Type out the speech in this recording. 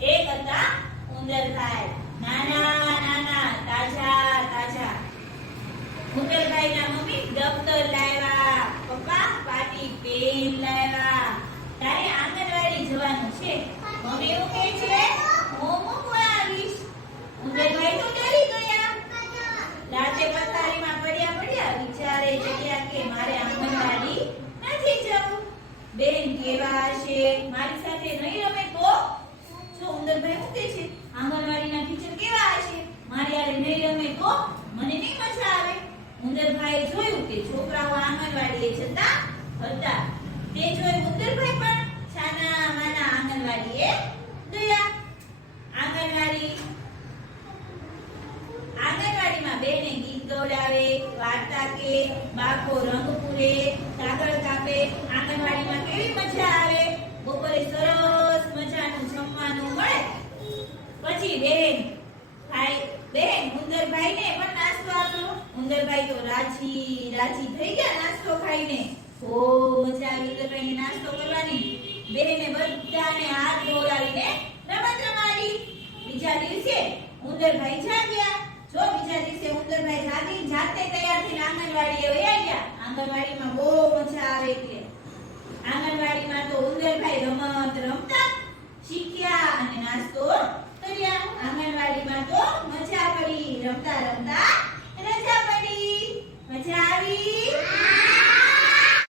એક હતા ઉંદરભાઈ નાના નાના, તાજા તાજા. ઉંદરભાઈના મમ્મી દફતર લાવ્યા. પપ્પા પાટી પેન લાવ્યા. તારે આંગણવાડી જવાનું છે? મમ્મી એવું કહે છે, હું મૂકવા આવીશ. ઉંદરભાઈ તો ડરી ગયા. રાતે પથારીમાં પડ્યા પડ્યા. વિચારે જગ્યા કે મારે આંગણવાડી નથી જવું બેન કેવા હશે મારી સાથે નહીં રમે તો જો ઉંદરભાઈ શું કહે છે આંગણવાડીના ટીચર કેવા હશે મારી હારે નહીં રમે તો મને નહીં મજા આવે ઉંદરભાઈએ જોયું કે છોકરાઓ આંગણવાડીએ જતા હતા. તે જોઈ ઉંદરભાઈ પણ છાના માના આંગણવાડીએ ગયા. આંગણવાડી આંગણવાડીમાં બેને ગીત ગવડાવે વાર્તા કે, બાળકો રંગ પૂરે, કાગળ કાપે. આંગણવાડીમાં કેવી મજા આવે? બપોરે સરસ મજાનું જમવાનું મળે. પછી બેન ભાઈ બેન ઉંદરભાઈને પણ નાસ્તો આપ્યો ઉંદરભાઈ તો રાજી રાજી થઈ ગયા નાસ્તો ખાઈને. ઓ મજા આવી ઉંદરભાઈને નાસ્તો કરવાની. બેને બધાને હાથ ધોવડાવીને રમત રમાડી. બીજા દિવસે ઉંદરભાઈ જાગ્યા જો બીજા દિવસે ઉંદરભાઈ જાગી જાતે તૈયાર થઈને આંગણવાડીએ વયા ગયા. આંગણવાડીમાં બહુ મજા આવે કે આંગણવાડીમાં તો ઉંદરભાઈ રમત રમતા શીખ્યા અને નાસ્તો કર્યા. આંગણવાડીમાં તો મજા પડી. રમતા રમતા